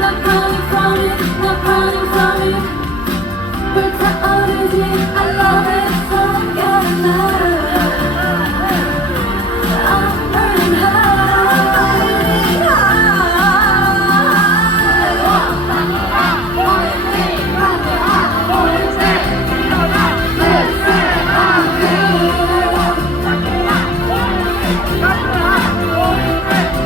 Not running from it, not running from it. 불타오르지 I love it.